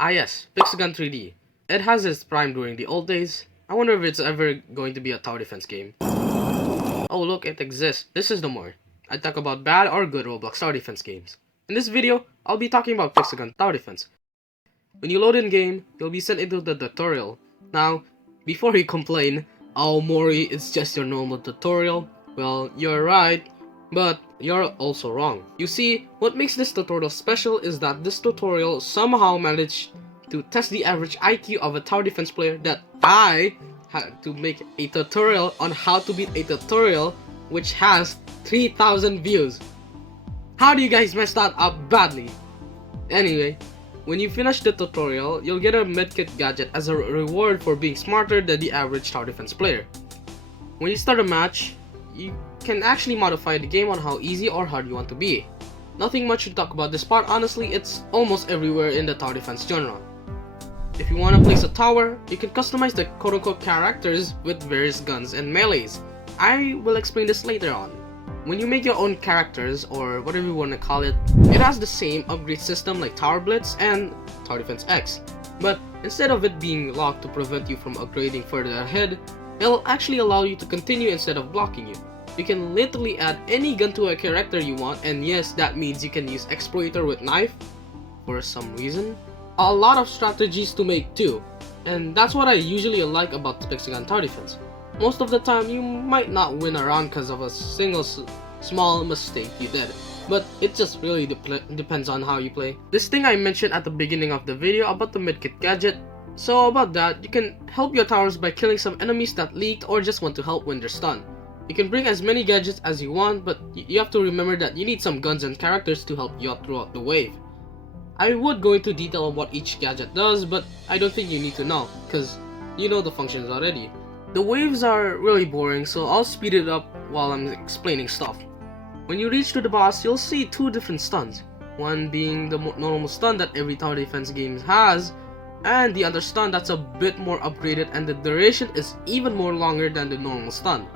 Ah yes, Pixagon 3D. It has its prime during the old days. I wonder if it's ever going to be a tower defense game. Oh look, it exists. This is the more. I talk about bad or good Roblox Tower Defense games. In this video, I'll be talking about Pixagon Tower Defense. When you load in game, you'll be sent into the tutorial. Now, before you complain, oh Mori, it's just your normal tutorial. Well, you're right, but you're also wrong. You see, what makes this tutorial special is that this tutorial somehow managed to test the average IQ of a tower defense player that I had to make a tutorial on how to beat a tutorial which has 3,000 views. How do you guys mess that up badly? Anyway, when you finish the tutorial, you'll get a medkit gadget as a reward for being smarter than the average tower defense player. When you start a match, you can actually modify the game on how easy or hard you want to be. Nothing much to talk about this part, honestly, it's almost everywhere in the tower defense genre. If you want to place a tower, you can customize the quote-unquote characters with various guns and melees. I will explain this later on. When you make your own characters, or whatever you want to call it, it has the same upgrade system like Tower Blitz and Tower Defense X. But instead of it being locked to prevent you from upgrading further ahead, it'll actually allow you to continue instead of blocking you. You can literally add any gun to a character you want, and yes, that means you can use Exploiter with knife for some reason. A lot of strategies to make too, and that's what I usually like about Pixagon Tower Defense. Most of the time, you might not win a round because of a single small mistake you did, but it just really depends on how you play. This thing I mentioned at the beginning of the video about the medkit gadget, so about that, you can help your towers by killing some enemies that leaked or just want to help when they're stunned. You can bring as many gadgets as you want, but you have to remember that you need some guns and characters to help you out throughout the wave. I would go into detail on what each gadget does, but I don't think you need to know, because you know the functions already. The waves are really boring, so I'll speed it up while I'm explaining stuff. When you reach to the boss, you'll see two different stuns. One being the normal stun that every tower defense game has, and the other stun that's a bit more upgraded and the duration is even more longer than the normal stun.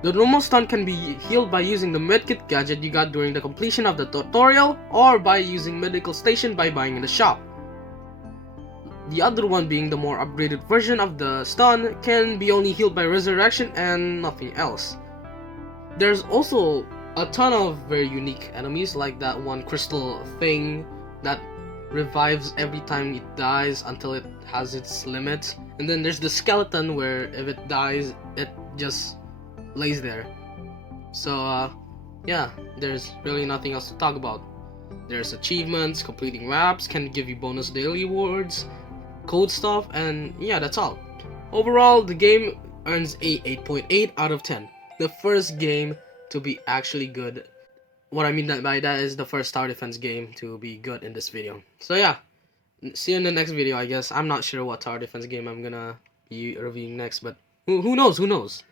The normal stun can be healed by using the medkit gadget you got during the completion of the tutorial, or by using medical station by buying in the shop. The other one, being the more upgraded version of the stun, can be only healed by resurrection and nothing else. There's also a ton of very unique enemies, like that one crystal thing that revives every time it dies until it has its limit. And then there's the skeleton where if it dies, it just lays there. So yeah, there's really nothing else to talk about. There's achievements, completing maps can give you bonus daily rewards, code stuff, and yeah, that's all. Overall, the game earns a 8.8 out of 10. The first game to be actually good. What I mean by that is the first tower defense game to be good in this video. So yeah, see you in the next video, I guess. I'm not sure what tower defense game I'm gonna be reviewing next, but who knows, who knows.